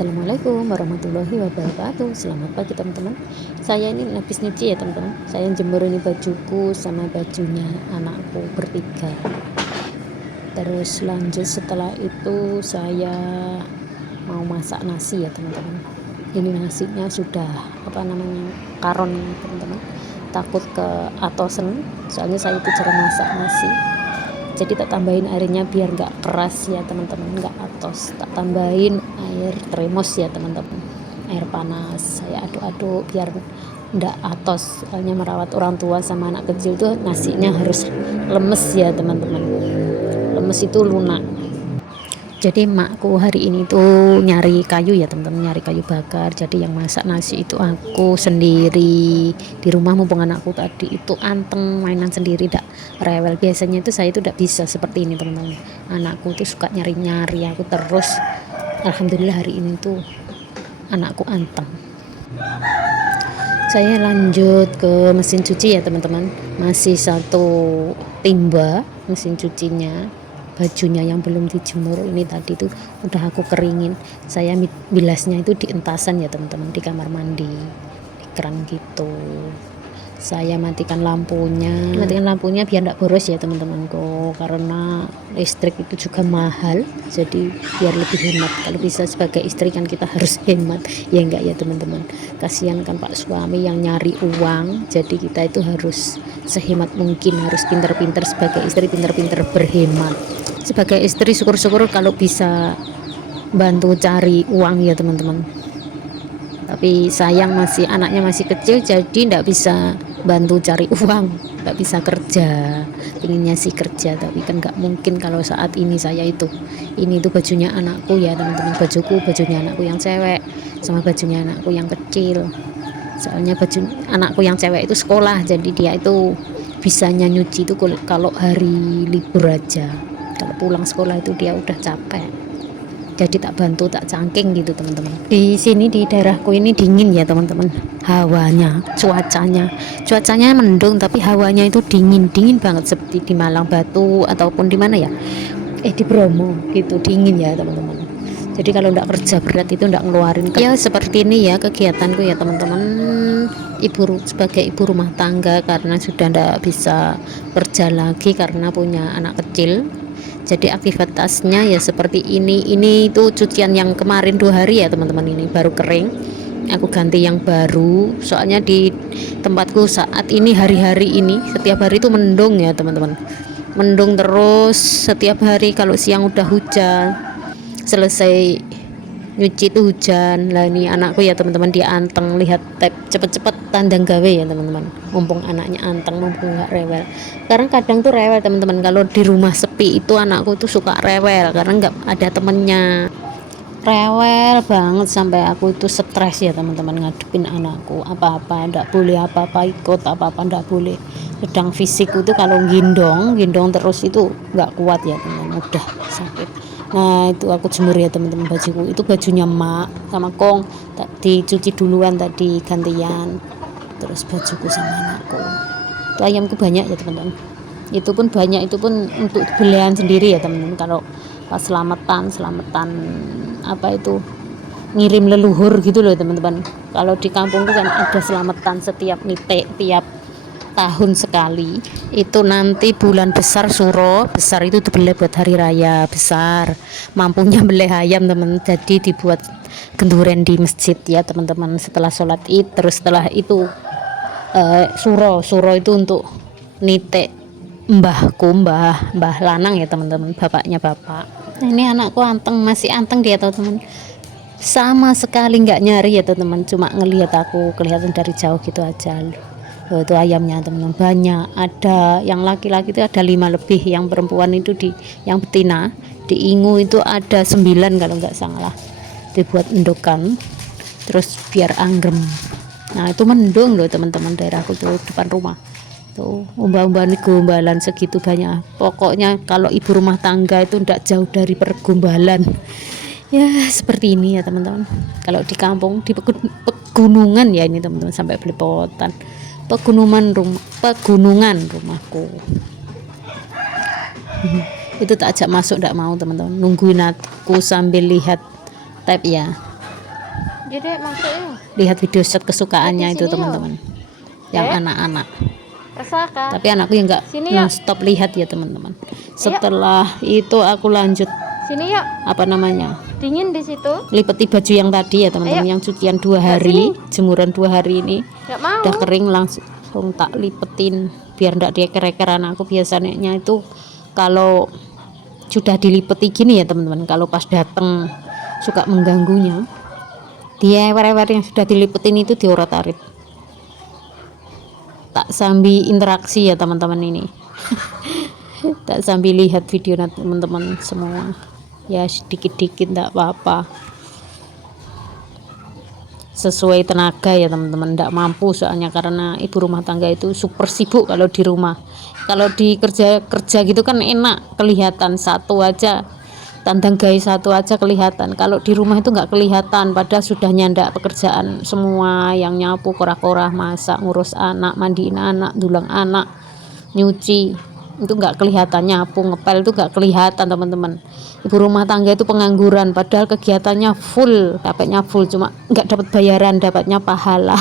Assalamualaikum warahmatullahi wabarakatuh. Selamat pagi teman-teman. Saya ini habis nyuci ya teman-teman. Saya jemur ini bajuku sama bajunya anakku bertiga. Terus lanjut setelah itu saya mau masak nasi ya teman-teman. Ini nasinya sudah karon teman-teman. Takut ke atosen, soalnya saya itu jarang masak nasi. Jadi tak tambahin airnya biar nggak keras ya teman-teman, nggak atos. Tak tambahin air termos ya teman-teman, air panas. Saya aduk-aduk biar nggak atos, soalnya merawat orang tua sama anak kecil tuh nasinya harus lemes ya teman-teman, lemes itu lunak. Jadi makku hari ini tuh nyari kayu ya teman-teman, nyari kayu bakar. Jadi yang masak nasi itu aku sendiri di rumah, mumpung anakku tadi itu anteng mainan sendiri, dak rewel. Biasanya itu saya itu tidak bisa seperti ini teman-teman. Anakku tuh suka nyari-nyari aku terus. Alhamdulillah hari ini tuh anakku anteng. Saya lanjut ke mesin cuci ya teman-teman. Masih satu timba mesin cucinya. Bajunya yang belum dijemur ini tadi tuh udah aku keringin. Saya bilasnya itu di entasan ya teman-teman, di kamar mandi, di keran gitu. Saya matikan lampunya biar enggak boros ya teman-temanku, karena listrik itu juga mahal, jadi biar lebih hemat. Kalau bisa sebagai istri kan kita harus hemat ya, enggak ya teman-teman. Kasihan kan pak suami yang nyari uang, jadi kita itu harus sehemat mungkin, harus pinter-pinter sebagai istri, pinter-pinter berhemat. Sebagai istri syukur-syukur kalau bisa bantu cari uang ya teman-teman. Tapi sayang anaknya masih kecil, jadi tidak bisa bantu cari uang, nggak bisa kerja. Pinginnya sih kerja, tapi kan nggak mungkin kalau saat ini saya itu. Ini tuh bajunya anakku ya teman-teman, bajunya anakku yang cewek sama bajunya anakku yang kecil. Soalnya baju anakku yang cewek itu sekolah, jadi dia itu bisanya nyuci itu kalau hari libur aja. Kalau pulang sekolah itu dia udah capek, jadi tak bantu, tak cangking gitu teman-teman. Di sini di daerahku ini dingin ya teman-teman, hawanya, cuacanya mendung tapi hawanya itu dingin banget, seperti di Malang Batu ataupun di mana ya, di Bromo gitu, dingin ya teman-teman. Jadi kalau enggak kerja berat itu enggak ngeluarin ya seperti ini ya kegiatanku ya teman-teman, sebagai ibu rumah tangga, karena sudah enggak bisa kerja lagi karena punya anak kecil. Jadi aktivitasnya ya seperti ini tuh cucian yang kemarin 2 hari ya teman-teman, ini baru kering, aku ganti yang baru. Soalnya di tempatku saat ini hari-hari ini setiap hari itu mendung ya teman-teman, mendung terus setiap hari. Kalau siang udah hujan, selesai nyuci itu hujan lah. Ini anakku ya teman-teman, dia anteng, lihat tab cepet-cepet tandang gawe ya teman-teman, mumpung anaknya anteng, mumpung nggak rewel. Karena kadang tuh rewel teman-teman, kalau di rumah sepi itu anakku tuh suka rewel karena nggak ada temennya, rewel banget sampai aku itu stres ya teman-teman ngadepin anakku. Apa-apa ndak boleh, apa-apa ikut, apa-apa ndak boleh. Sedang fisikku tuh kalau gendong terus itu nggak kuat ya teman-teman, udah sakit. Nah itu aku jemur ya teman-teman, bajuku itu bajunya mak sama kong tadi cuci duluan, tadi gantian. Terus bajuku sama anakku itu, ayamku banyak ya teman-teman, itu pun banyak, itu pun untuk belian sendiri ya teman-teman. Kalau pas selamatan apa itu, ngirim leluhur gitu loh teman-teman. Kalau di kampung tuh kan ada selamatan setiap tiap tahun sekali. Itu nanti bulan besar, suro besar itu dibeli buat hari raya besar, mampunya beli ayam teman, jadi dibuat genduren di masjid ya teman-teman setelah sholat id. Terus setelah itu suro itu untuk nitik mbah lanang ya teman-teman, bapaknya bapak. Nah, ini anakku anteng, masih anteng dia teman-teman, sama sekali nggak nyari ya teman-teman, cuma ngelihat aku kelihatan dari jauh gitu aja. Itu ayamnya teman-teman banyak, ada yang laki-laki itu ada 5 lebih, yang perempuan itu yang betina di Ingu itu ada 9 kalau nggak salah, dibuat endokan terus biar angrem. Nah itu mendung loh teman-teman, daerahku tuh depan rumah tuh umbah-umbah gombalan segitu banyak. Pokoknya kalau ibu rumah tangga itu tidak jauh dari pergombalan ya, seperti ini ya teman-teman. Kalau di kampung, di pegunungan ya ini teman-teman, sampai belepotan. Pegunungan rumahku itu tak ajak masuk, tidak mau teman-teman, nungguin aku sambil lihat tab ya. Jadi maksudnya Lihat video set kesukaannya di itu sini teman-teman, yang Dek. anak-anak. Resaka. Tapi anakku yang nggak Sini ya. stop lihat ya teman-teman. Setelah itu aku lanjut Sini ya. apa namanya, Dingin di situ. lipeti baju yang tadi ya teman-teman, Ayo. yang cucian 2 Nggak hari, sini. jemuran 2 hari ini Nggak mau. udah kering, langsung tak lipetin biar ndak dieker-eker. Anakku biasanya itu kalau sudah dilipeti gini ya teman-teman, kalau pas datang suka mengganggunya. Dia ewer-ewer yang sudah dilipetin itu diorat-arit. Tak sambil interaksi ya teman-teman ini. Tak sambil lihat video teman-teman semua. Ya sedikit-dikit enggak apa-apa. Sesuai tenaga ya teman-teman, enggak mampu soalnya karena ibu rumah tangga itu super sibuk kalau di rumah. Kalau di kerja gitu kan enak, kelihatan satu aja, tandang gaya satu aja kelihatan. Kalau di rumah itu nggak kelihatan, padahal sudah nyandak pekerjaan semua, yang nyapu, korah-korah, masak, ngurus anak, mandiin anak, dulang anak, nyuci, itu nggak kelihatan. Nyapu, ngepel itu nggak kelihatan teman-teman. Ibu rumah tangga itu pengangguran, padahal kegiatannya full, dapatnya full, cuma nggak dapat bayaran, dapatnya pahala.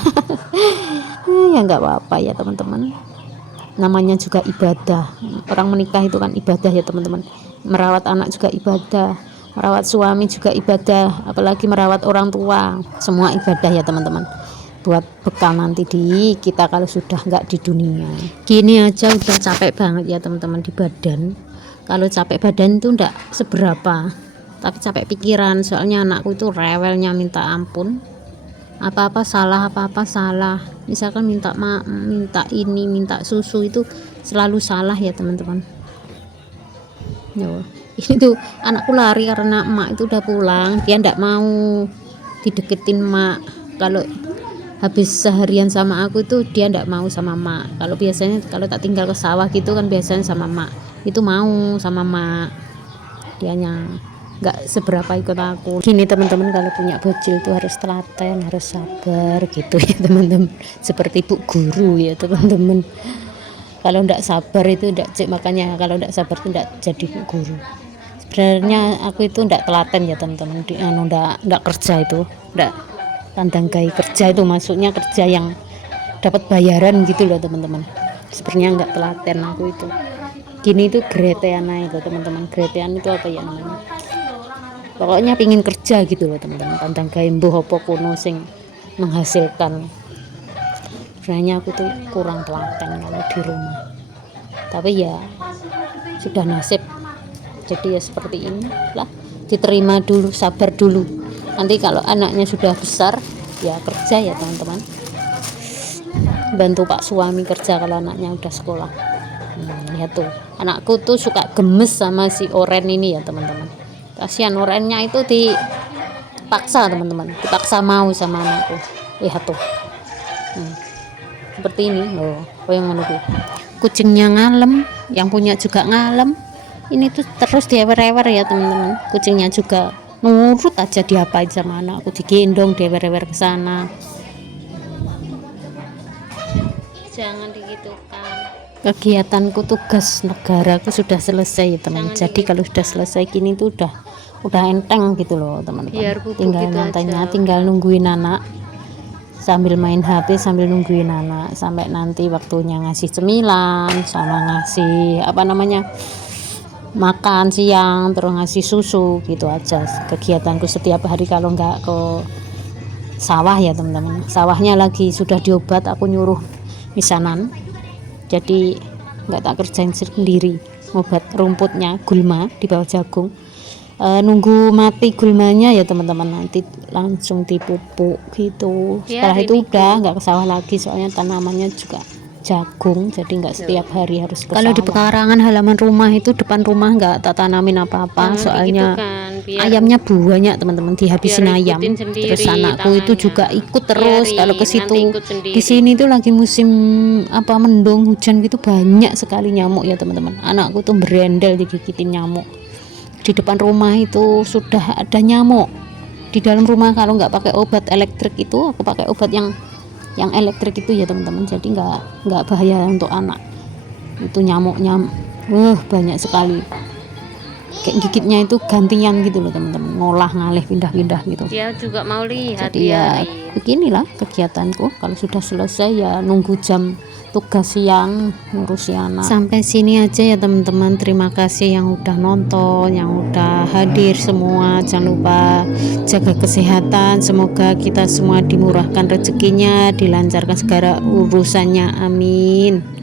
Ya nggak apa-apa ya teman-teman, namanya juga ibadah. Orang menikah itu kan ibadah ya teman-teman. Merawat anak juga ibadah, merawat suami juga ibadah, apalagi merawat orang tua, semua ibadah ya teman-teman, buat bekal nanti di kita kalau sudah nggak di dunia. Gini aja udah capek banget ya teman-teman di badan. Kalau capek badan itu enggak seberapa, tapi capek pikiran, soalnya anakku itu rewelnya minta ampun. Apa-apa salah, misalkan minta ini, minta susu, itu selalu salah ya teman-teman. Yo, ini tuh anakku lari karena emak itu udah pulang, dia ndak mau dideketin emak. Kalau habis seharian sama aku itu dia ndak mau sama emak. Kalau biasanya kalau tak tinggal ke sawah gitu kan biasanya sama emak, itu mau sama emak, dianya nggak seberapa ikut aku. Gini teman-teman, kalau punya bocil itu harus telaten, harus sabar gitu ya teman-teman, seperti ibu guru ya teman-teman. Kalau ndak sabar itu ndak, makanya kalau ndak sabar itu ndak jadi ibu guru. Sebenarnya aku itu ndak telaten ya teman-teman, ndak kerja itu, ndak tandang gaya kerja itu, maksudnya kerja yang dapat bayaran gitu loh teman-teman. Sebenarnya nggak telaten aku itu. Gini itu gretean aja teman-teman. Gretean itu apa ya namanya, pokoknya pingin kerja gitu loh teman-teman, tandang gaya mbuh apa kuno sing menghasilkan. Sebenarnya aku tuh kurang telaten kalau di rumah, tapi ya sudah nasib, jadi ya seperti ini lah, diterima dulu, sabar dulu. Nanti kalau anaknya sudah besar ya kerja ya teman-teman, bantu pak suami kerja kalau anaknya udah sekolah. Lihat tuh, anakku tuh suka gemes sama si oren ini ya teman-teman. Kasihan orennya itu dipaksa teman-teman, dipaksa mau sama anakku. Lihat tuh, seperti ini loh. Oh yang mana tuh, kucingnya ngalem, yang punya juga ngalem. Ini tuh terus diewer-ewer ya teman-teman. Kucingnya juga nurut aja, diapain sama anakku, digendong, diewer-ewer ke sana. Jangan digitukan. Kegiatanku tugas negaraku sudah selesai ya teman. Jadi kalau sudah selesai gini tuh udah enteng gitu loh teman-teman. Tinggal gitu nyantainya, tinggal nungguin anak, sambil main HP sambil nungguin anak sampai nanti waktunya ngasih cemilan sama ngasih apa namanya, makan siang, terus ngasih susu, gitu aja kegiatanku setiap hari kalau nggak ke sawah ya teman-teman. Sawahnya lagi sudah diobat, aku nyuruh misanan, jadi nggak tak kerjain sendiri, ngobat rumputnya, gulma di bawah jagung. Nunggu mati gulmanya ya teman-teman, nanti langsung dipupuk gitu. Setelah itu udah nggak ke sawah lagi, soalnya tanamannya juga jagung, jadi nggak setiap hari harus ke sawah. Kalau di pekarangan halaman rumah itu, depan rumah nggak tak tanamin apa-apa, soalnya ayamnya banyak teman-teman, dihabisin ayam. Terus anakku itu juga ikut terus kalau ke situ. Di sini tuh lagi musim apa, mendung, hujan gitu, banyak sekali nyamuk ya teman-teman. Anakku tuh berendel digigitin nyamuk. Di depan rumah itu sudah ada nyamuk. Di dalam rumah kalau nggak pakai obat elektrik itu, aku pakai obat yang elektrik itu ya teman-teman, jadi nggak bahaya untuk anak. Itu nyamuknya banyak sekali. kayak gigitnya itu gantian gitu loh teman-teman, ngolah ngalih pindah-pindah gitu. Dia juga mau lihat. Jadi ya beginilah kegiatanku, kalau sudah selesai ya nunggu jam tugas siang ngurusi anak. Sampai sini aja ya teman-teman, terima kasih yang udah nonton, yang udah hadir semua. Jangan lupa jaga kesehatan, semoga kita semua dimurahkan rezekinya, dilancarkan segala urusannya, amin.